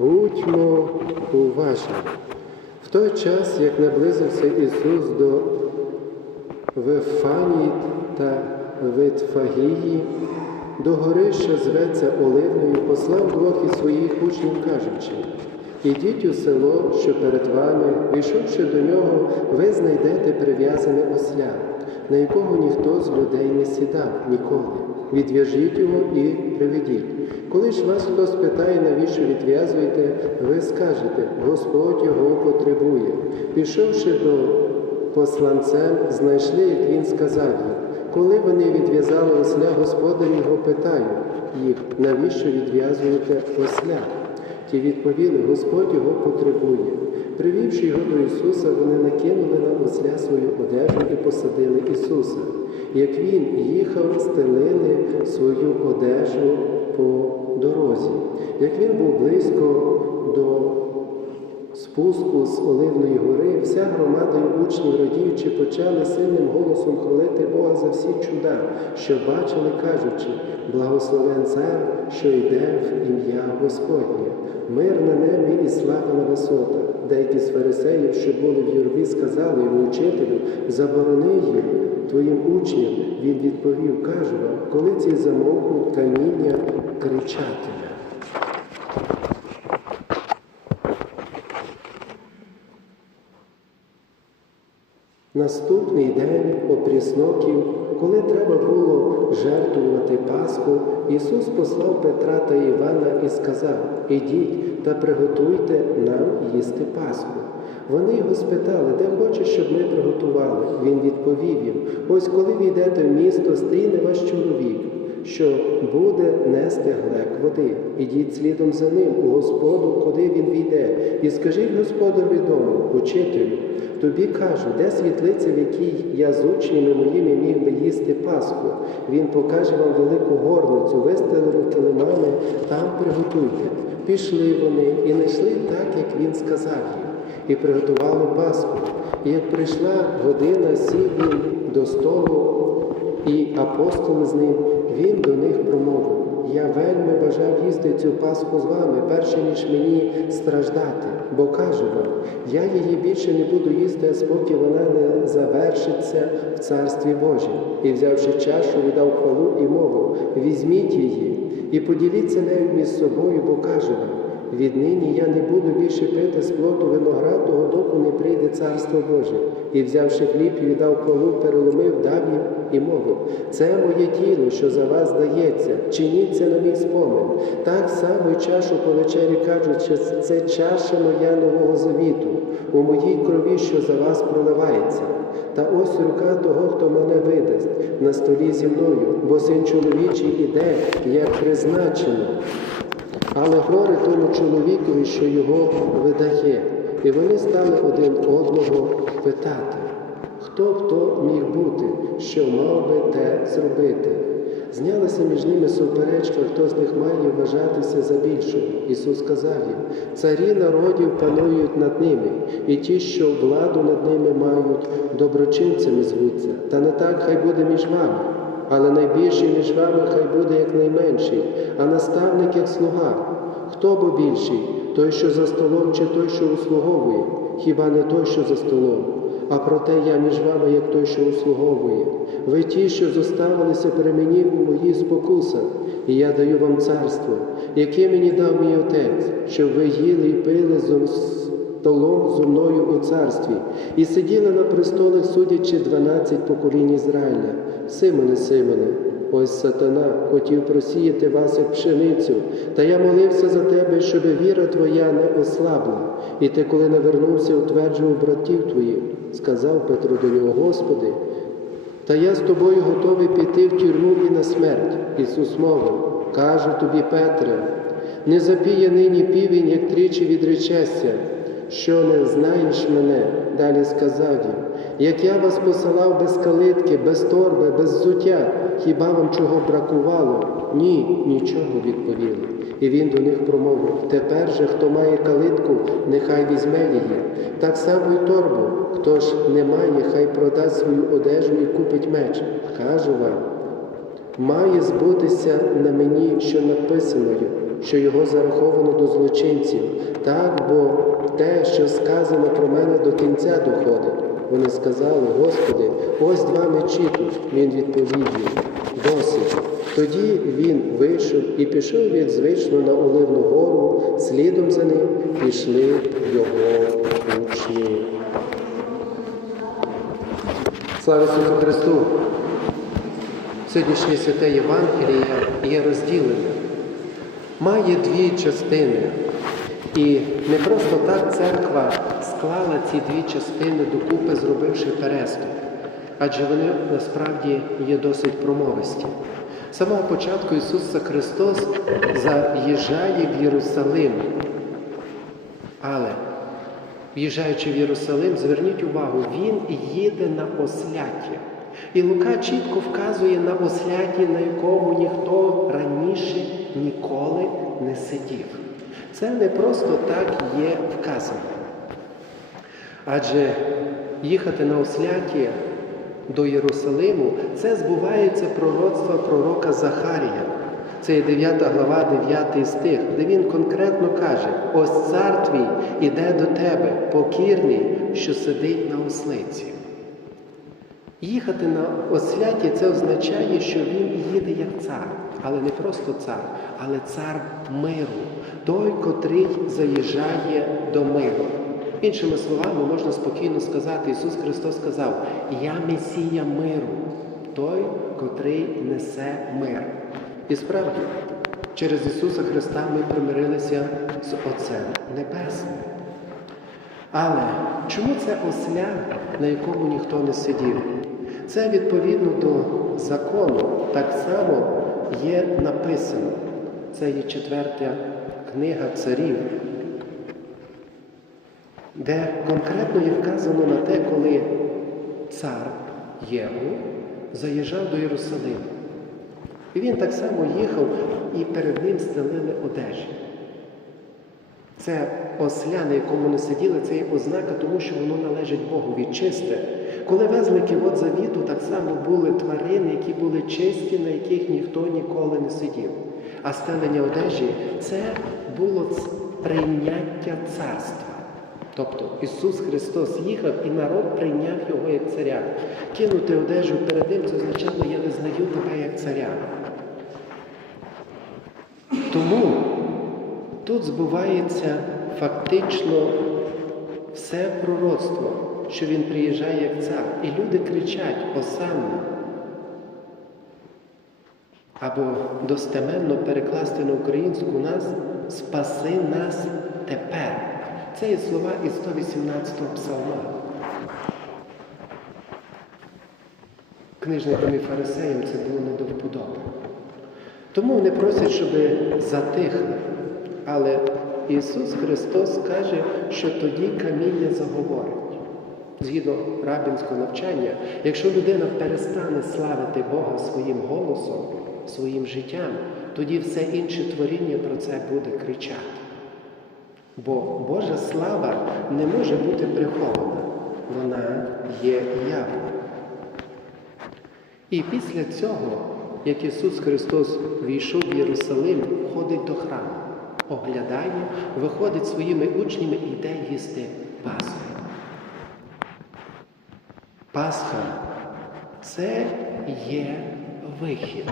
Будьмо уважні. В той час, як наблизився Ісус до Вифанії та Витфагії, до гори, що зветься Оливною, послав двох із своїх учнів, кажучи, Ідіть у село, що перед вами, війшовши до нього, ви знайдете прив'язане осля, на якого ніхто з людей не сідав ніколи. Відв'яжіть його і приведіть. Коли ж вас хтось питає, навіщо відв'язуєте, ви скажете, Господь його потребує. Пішовши до посланцем, знайшли, як він сказав їм. Коли вони відв'язали осля, господар його питає їх, навіщо відв'язуєте осля? Ті відповіли, Господь його потребує. Привівши його до Ісуса, вони накинули на осля свою одежу і посадили Ісуса. Як він їхав, стелили свою одежу по дорозі. Як він був близько до спуску з Оливної гори, вся громада й учні, радіючи, почали сильним голосом хвалити Бога за всі чуда, що бачили, кажучи, благословен цар, що йде в ім'я Господнє, мир на небі і слава на висотах. Деякі з фарисеїв, що були в юрбі, сказали йому учителю, заборони їм, твоїм учням. Він відповів, кажу вам, коли ці замовкнуть, каміння кричатиме. Наступний день опрісноків, коли треба було жертвувати Пасху, Ісус послав Петра та Івана і сказав: Ідіть та приготуйте нам їсти Пасху. Вони його спитали, де хочеш, щоб ми приготували. Він відповів їм: ось коли війдете в місто, стріне ваш чоловік, що буде нести глек води. Ідіть слідом за ним у Господу, куди він війде, і скажіть господареві дому, учителю. Тобі кажу, де світлиця, в якій я з учнями моїми міг би їсти Пасху. Він покаже вам велику горницю, вистелену килимами, там приготуйте. Пішли вони і знайшли так, як він сказав їм, і приготували Пасху. І як прийшла година, сів він до столу, і апостоли з ним, він до них промовив. Я вельми бажав їсти цю Пасху з вами, перше ніж мені страждати, бо кажу вам, я її більше не буду їсти, аж поки вона не завершиться в Царстві Божім. І взявши чашу, віддав хвалу і мову, візьміть її і поділіться нею між собою, бо кажу вам, Віднині я не буду більше пити з плоту виноградного, доки не прийде царство Боже. І взявши хліб, і віддав хвалу, переломив, дав їм і мовив, це моє тіло, що за вас дається, чиніться на мій спомин. Так само й чашу по вечері кажуть, це чаша моя нового завіту, у моїй крові, що за вас проливається. Та ось рука того, хто мене видасть на столі зі мною, бо син чоловічий іде, як призначено. Але горе тому чоловікові, що його видає. І вони стали один одного питати, хто б то міг бути, що мав би те зробити. Знялася між ними суперечка, хто з них має вважатися за більшого. Ісус сказав їм, царі народів панують над ними, і ті, що владу над ними мають, доброчинцями звуться. Та не так хай буде між вами. Але найбільший між вами хай буде як найменший, а наставник як слуга. Хто бо більший? Той, що за столом, чи той, що услуговує? Хіба не той, що за столом? А проте я між вами, як той, що услуговує. Ви ті, що зоставилися при мені у моїй спокусах, і я даю вам царство, яке мені дав мій отець, щоб ви їли і пили зо столом зо мною у царстві, і сиділи на престолах, судячи дванадцять поколінь Ізраїля. Симоне, Симоне, ось сатана хотів просіяти вас, як пшеницю, та я молився за тебе, щоб віра твоя не ослабла. І ти, коли навернувся, утверджував братів твоїх, сказав Петро до нього, Господи, та я з тобою готовий піти в тюрму і на смерть. Ісус мовив, кажу тобі, Петре, не запіє нині півень, як тричі відречешся, що не знаєш мене, далі сказав їм, як я вас посилав без калитки, без торби, без взуття, хіба вам чого бракувало? Ні, нічого відповіли. І він до них промовив: тепер же, хто має калитку, нехай візьме її. Так само й торбу. Хто ж не має, хай продасть свою одежу і купить меч. Кажу вам, має збутися на мені, що написано, що його зараховано до злочинців. Так, бо те, що сказано про мене до кінця доходить. Вони сказали, Господи, ось два мечі тут. Він відповів їм, досить. Тоді він вийшов і пішов від звично на Оливну гору, слідом за ним пішли його учні. Слава Ісусу Христу! Сьогоднішнє святе Євангеліє є розділене. Має дві частини. І не просто так церква склала ці дві частини докупи, зробивши переступ. Адже вони насправді є досить промовисті. З самого початку Ісус Христос заїжджає в Єрусалим. Але В'їжджаючи в Єрусалим, зверніть увагу, він їде на осляті. І Лука чітко вказує на осляті, на якому ніхто раніше ніколи не сидів. Це не просто так є вказано. Адже їхати на осляті до Єрусалиму це збувається пророцтво пророка Захарія. Це є 9 глава, 9 стих, де він конкретно каже: ось цар твій іде до тебе, покірний, що сидить на ослиці. Їхати на осляті це означає, що він їде як цар, але не просто цар, але цар миру, той, котрий заїжджає до миру. Іншими словами, можна спокійно сказати, Ісус Христос сказав: Я Месія миру, той, котрий несе мир. І справді, через Ісуса Христа ми примирилися з Отцем Небесним. Але чому це осля, на якому ніхто не сидів? Це відповідно до закону так само є написано. Це є четверта книга царів, де конкретно є вказано на те, коли цар Єгу заїжджав до Єрусалиму. І він так само їхав і перед ним стелили одежі. Це осля, на якому не сиділи, це є ознака, тому що воно належить Богу чисте. Коли везли кивот завіту, так само були тварини, які були чисті, на яких ніхто ніколи не сидів. А стелення одежі це було прийняття царства. Тобто Ісус Христос їхав і народ прийняв Його як царя. Кинути одежу перед ним, це означало, я визнаю тебе як царя. Тому тут збувається фактично все пророцтво, що він приїжджає як цар. І люди кричать Осанна. Або достеменно перекласти на українську нас Спаси нас тепер. Це є слова із 118-го псалма. Книжникам і фарисеям це було не до вподоби. Тому вони просять, щоб затихли. Але Ісус Христос каже, що тоді каміння заговорить. Згідно рабінського навчання, якщо людина перестане славити Бога своїм голосом, своїм життям, тоді все інше творіння про це буде кричати. Бо Божа слава не може бути прихована, вона є явна. І після цього, як Ісус Христос війшов в Єрусалим, ходить до храму, оглядає, виходить своїми учнями і йде їсти Пасху. Пасха це є вихід.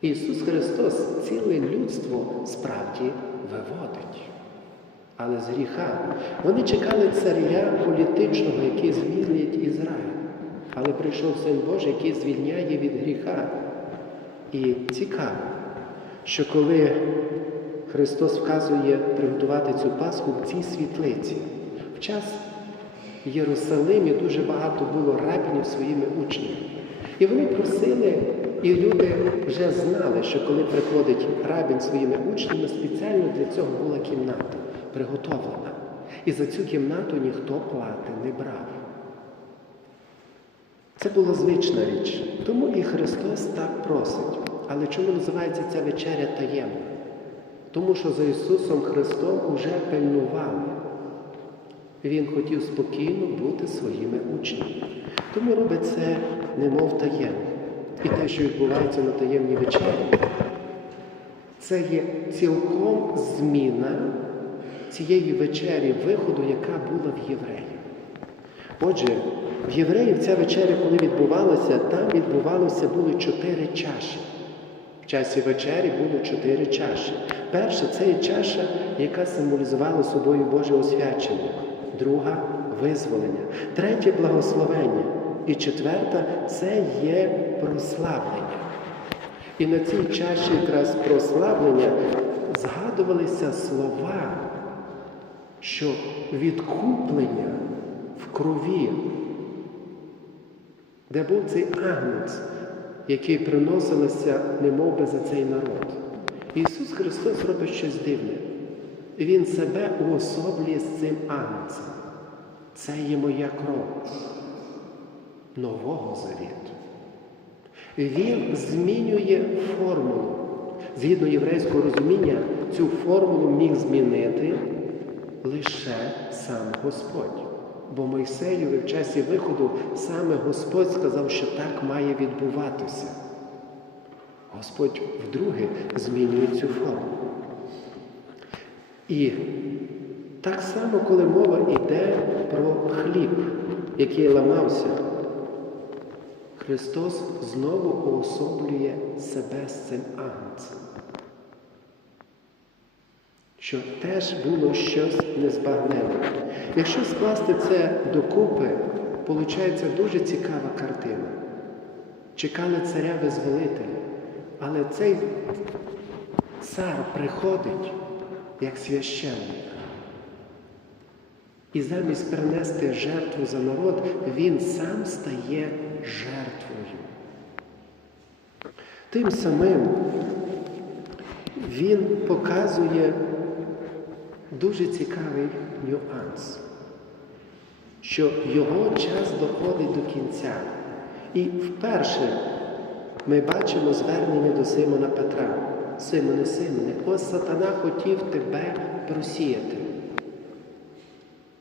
Ісус Христос ціле людство справді виводить. Але з гріха. Вони чекали царя політичного, який звільнить Ізраїль. Але прийшов Син Божий, який звільняє від гріха. І цікаво, що коли Христос вказує приготувати цю Пасху в цій світлиці, в час в Єрусалимі дуже багато було рабінів своїми учнями. І вони просили, і люди вже знали, що коли приходить рабін своїми учнями, спеціально для цього була кімната приготовлена. І за цю кімнату ніхто плати не брав. Це була звична річ. Тому і Христос так просить. Але чому називається ця вечеря таємна? Тому що за Ісусом Христом уже пильнували. Він хотів спокійно бути своїми учнями. Тому робить це немов таємно. І те, що відбувається на таємній вечері, це є цілком зміна цієї вечері виходу, яка була в євреїв. Отже, в євреїв ця вечеря, коли відбувалася, там відбувалося було чотири чаші. Часі вечері було чотири чаші. Перша це є чаша, яка символізувала собою Боже освячення, друга визволення, третє благословення. І четверта це є прославлення. І на цій чаші якраз прославлення згадувалися слова, що відкуплення в крові, де був цей агнець, який приносилося немов би за цей народ. Ісус Христос робить щось дивне. Він себе уособлює з цим агнцем. Це є моя кров Нового Завіту. Він змінює формулу. Згідно єврейського розуміння, цю формулу міг змінити лише сам Господь. Бо Мойсеєві в часі виходу саме Господь сказав, що так має відбуватися. Господь вдруге змінює цю форму. І так само, коли мова йде про хліб, який ламався, Христос знову уособлює себе з цим агнцем. Що теж було щось незбагненне. Якщо скласти це докупи, виходить дуже цікава картина. Чекали царя визволителя, але цей цар приходить як священник. І замість принести жертву за народ, він сам стає жертвою. Тим самим він показує дуже цікавий нюанс, що його час доходить до кінця. І вперше ми бачимо звернення до Симона Петра. Симоне, Симоне, ось сатана хотів тебе просіяти.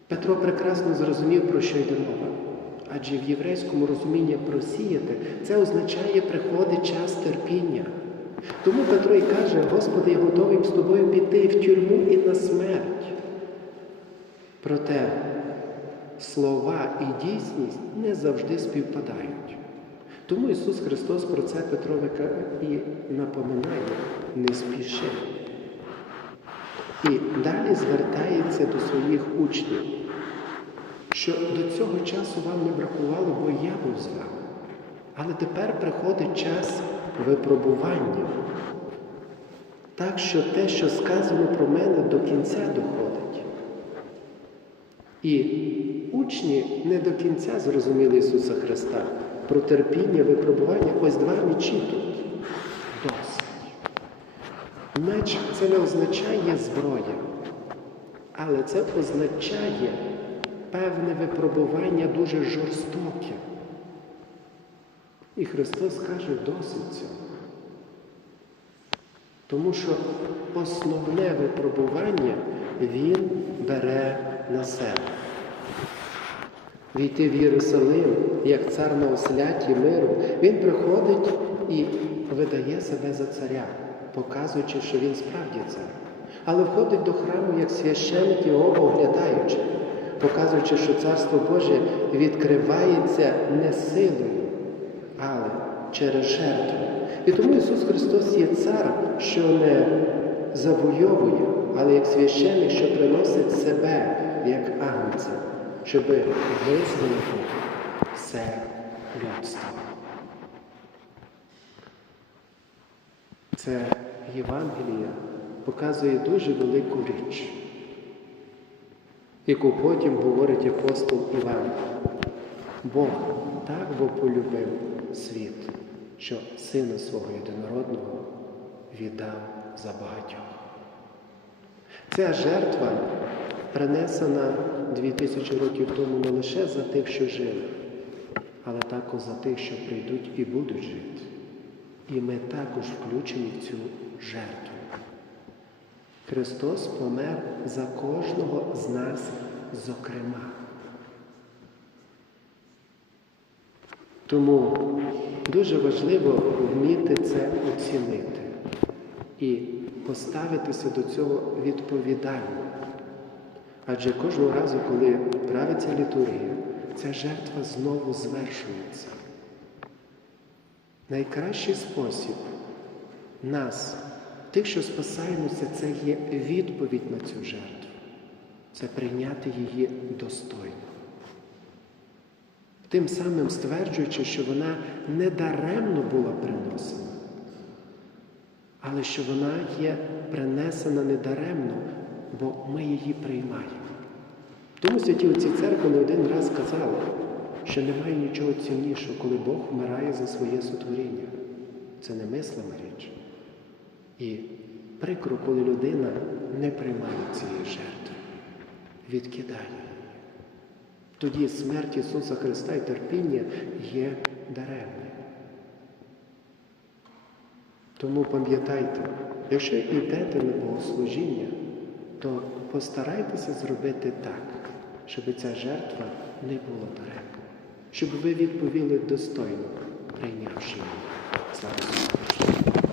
Петро прекрасно зрозумів, про що йде мова. Адже в єврейському розумінні просіяти це означає приходить час терпіння. Тому Петро і каже, Господи, я готовий з тобою піти в тюрму і на смерть. Проте слова і дійсність не завжди співпадають. Тому Ісус Христос про це Петрове і напоминає, не спіши. І далі звертається до своїх учнів, що до цього часу вам не бракувало, бо я був з вами. Але тепер приходить час випробування. Так що те, що сказано про мене, до кінця доходить. І учні не до кінця зрозуміли Ісуса Христа. Про терпіння, випробування ось два мечі тут. Досить. Меч це не означає зброя, але це означає певне випробування дуже жорстоке. І Христос каже досить цього. Тому що основне випробування Він бере на себе. Війти в Єрусалим, як цар на осляті миру, він приходить і видає себе за царя, показуючи, що він справді цар. Але входить до храму як священник його оглядаючи, показуючи, що Царство Боже відкривається не силою, через жертву. І тому Ісус Христос є цар, що не завойовує, але як священник, що приносить себе як агнця, щоб визволити все людство. Це Євангелія показує дуже велику річ, яку потім говорить апостол Іван. Бог так бо полюбив світ, що Сина свого єдинородного віддав за багатьох. Ця жертва принесена дві тисячі років тому не лише за тих, що жили, але також за тих, що прийдуть і будуть жити. І ми також включені в цю жертву. Христос помер за кожного з нас, зокрема. Тому дуже важливо вміти це оцінити і поставитися до цього відповідально. Адже кожного разу, коли правиться літургія, ця жертва знову звершується. Найкращий спосіб нас, тих, що спасаємося, це є відповідь на цю жертву. Це прийняти її достойно. Тим самим стверджуючи, що вона не даремно була приносена, але що вона є принесена недаремно, бо ми її приймаємо. Тому святі отці церкви не один раз казали, що немає нічого ціннішого, коли Бог вмирає за своє сотворіння. Це немислима річ. І прикро, коли людина не приймає цієї жертви, відкидає її. Тоді смерть Ісуса Христа і терпіння є даремним. Тому пам'ятайте, якщо йдете на богослужіння, то постарайтеся зробити так, щоб ця жертва не була даремна, щоб ви відповіли достойно, прийнявши її. Слава Ісусу!